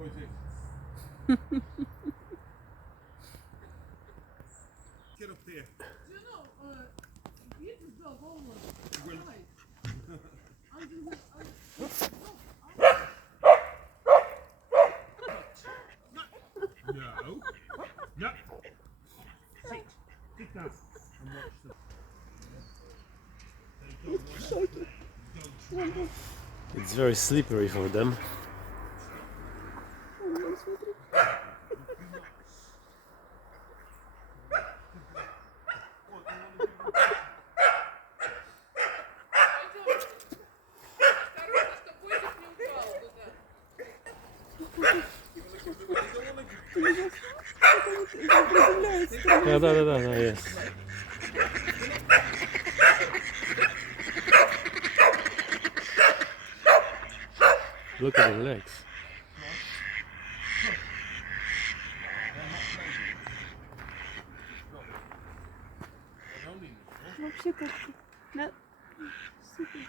Get up there. Do you know, Peter's dog almost died. No. No. Sit. Sit down and watch them. It's very slippery for them. Да, yes. Look at the legs. Вообще как-то. Да. Супер.